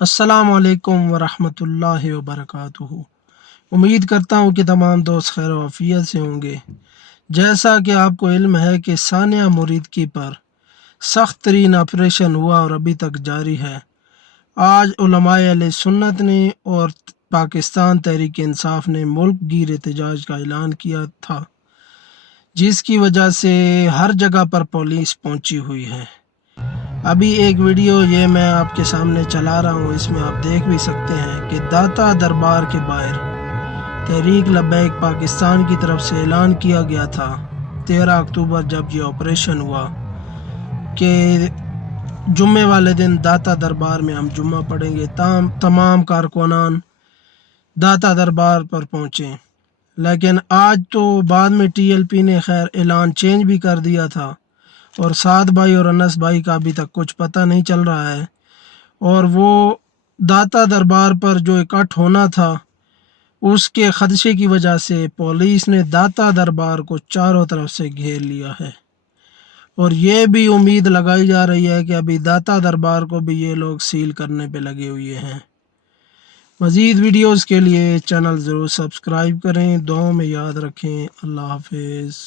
السلام علیکم ورحمۃ اللہ وبرکاتہ۔ امید کرتا ہوں کہ تمام دوست خیر و عافیت سے ہوں گے۔ جیسا کہ آپ کو علم ہے کہ ثانیہ موریدکی پر سخت ترین آپریشن ہوا اور ابھی تک جاری ہے۔ آج علماء اہل سنت نے اور پاکستان تحریک انصاف نے ملک گیر احتجاج کا اعلان کیا تھا، جس کی وجہ سے ہر جگہ پر پولیس پہنچی ہوئی ہے۔ ابھی ایک ویڈیو یہ میں آپ کے سامنے چلا رہا ہوں، اس میں آپ دیکھ بھی سکتے ہیں کہ داتا دربار کے باہر تحریک لبیک پاکستان کی طرف سے اعلان کیا گیا تھا 13 اکتوبر جب یہ آپریشن ہوا کہ جمعے والے دن داتا دربار میں ہم جمعہ پڑھیں گے۔ تمام کارکنان داتا دربار پر پہنچے، لیکن آج تو بعد میں ٹی ایل پی نے خیر اعلان چینج بھی کر دیا تھا، اور سعد بھائی اور انس بھائی کا ابھی تک کچھ پتہ نہیں چل رہا ہے۔ اور وہ داتا دربار پر جو اکٹھ ہونا تھا، اس کے خدشے کی وجہ سے پولیس نے داتا دربار کو چاروں طرف سے گھیر لیا ہے، اور یہ بھی امید لگائی جا رہی ہے کہ ابھی داتا دربار کو بھی یہ لوگ سیل کرنے پہ لگے ہوئے ہیں۔ مزید ویڈیوز کے لیے چینل ضرور سبسکرائب کریں، دعاؤں میں یاد رکھیں۔ اللہ حافظ۔